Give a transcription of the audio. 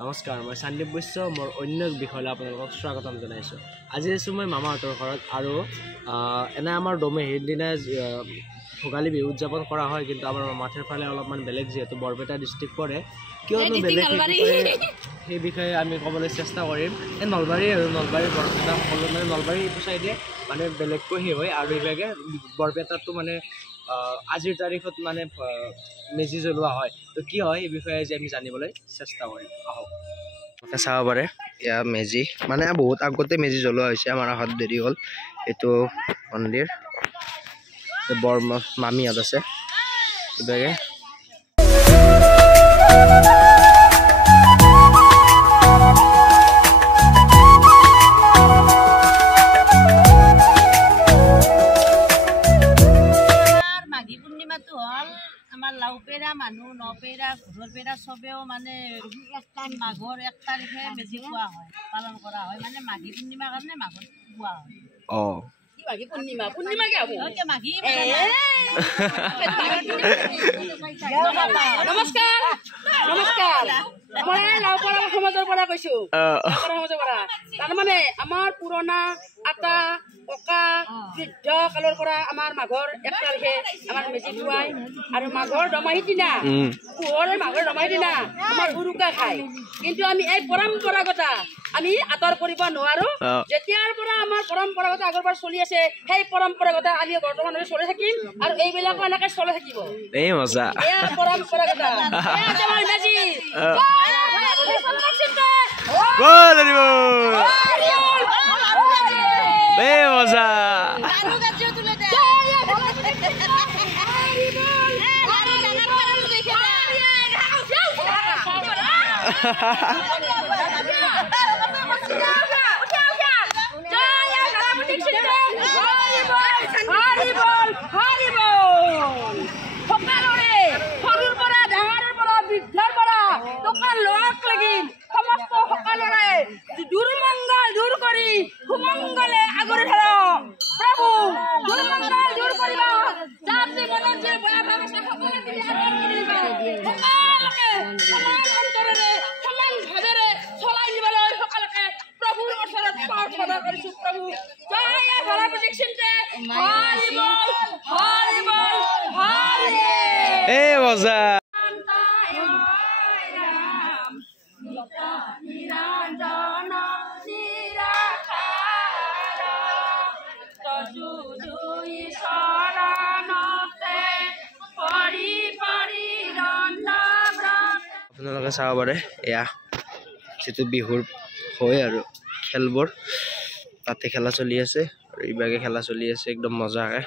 নমস্কাৰ, মই সন্দীপ বৈশ্য মোৰ অন্য বিষয়লৈ আপোনালোকক স্বাগতম জনাইছোঁ। আজি আছোঁ মই মামাহঁতৰ ঘৰত আৰু এনে আমাৰ দোমাহীৰ দিনা ভোগালী বিহু উদযাপন কৰা হয়, কিন্তু আমাৰ মামাহঁতৰ ফালে অলপমান বেলেগ, যিহেতু বৰপেটা ডিষ্ট্ৰিক্ট পৰে। কিয়নো বেলেগ সেই বিষয়ে আমি ক'বলৈ চেষ্টা কৰিম। এই নলবাৰী আৰু নলবাৰী বৰপেটা সকলো মানে নলবাৰী এইটো চাইডে মানে বেলেগকৈ সেই হয়, আৰু এইভাগে বৰপেটাটো মানে আজিৰ তাৰিখত মানে মেজি জ্বলোৱা হয়। তো কি হয় এই বিষয়ে আজি আমি জানিবলৈ চেষ্টা কৰিম, আহক। চাব পাৰে এয়া মেজি, মানে বহুত আগতে মেজি জ্বলোৱা হৈছে, আমাৰ হাত দেৰি হ'ল। এইটো মন্দিৰ, বৰ মামীহঁত আছে এইভাগে। আমাৰ লাওপেৰা মানুহ নপেৰা ঘৰৰ পেৰা চবেও মানে মাঘৰ 1 তাৰিখে মেজি খোৱা হয়, পালন কৰা হয়। মানে মাঘী পূৰ্ণিমাৰ কাৰণে মাঘত খোৱা হয়। মাঘী পূৰ্ণিমা মাঘী নমস্কাৰ নমস্কাৰ, মই লাওপাৰা সমাজৰ পৰা কৈছো। তাৰমানে আমাৰ পুৰণা আটা ককা বৃদ্ধ কালৰ পৰা আমাৰ মাঘৰ 1 তাৰিখে আমাৰ মেজি খুৱাই, আৰু মাঘৰ দমাহীৰ দিনা পোহৰৰ মাঘৰ দমাহীৰ দিনা আমাৰ উৰুকা খায়। কিন্তু আমি এই পৰম্পৰাগত আমি আঁতৰ কৰিব নোৱাৰো। যেতিয়াৰ পৰা আমাৰ পৰম্পৰাগত আগৰ পৰা চলি আছে, সেই পৰম্পৰাগত আমি বৰ্তমান চলি থাকিম, আৰু এইবিলাক এনেকে চলি থাকিব। এই মজা পৰম্পৰাগত মেজি মজা দূৰ কৰি সুমংগলে আগৰে ধৰা প্ৰভু দুৰ্মংগল দূৰ কৰিব। যাৰ জীৱনত যে বেয়া ভাৱ আছে সকলোকে সমান অন্তৰেৰে সমান ভাৱেৰে চলাই নিবলৈ সকলোকে প্ৰভুৰ ওচৰত প্ৰাৰ্থনা কৰিছো। প্ৰভু জয় ধৰা প্ৰতিষ্ঠিতে হৰি বল হৰি বল হৰি। এই মজা আপোনালোকে চাব পাৰে এয়া যিটো বিহুৰ হয় আৰু খেলবোৰ তাতে খেলা চলি আছে, আৰু ইভাগে খেলা চলি আছে একদম মজাকে।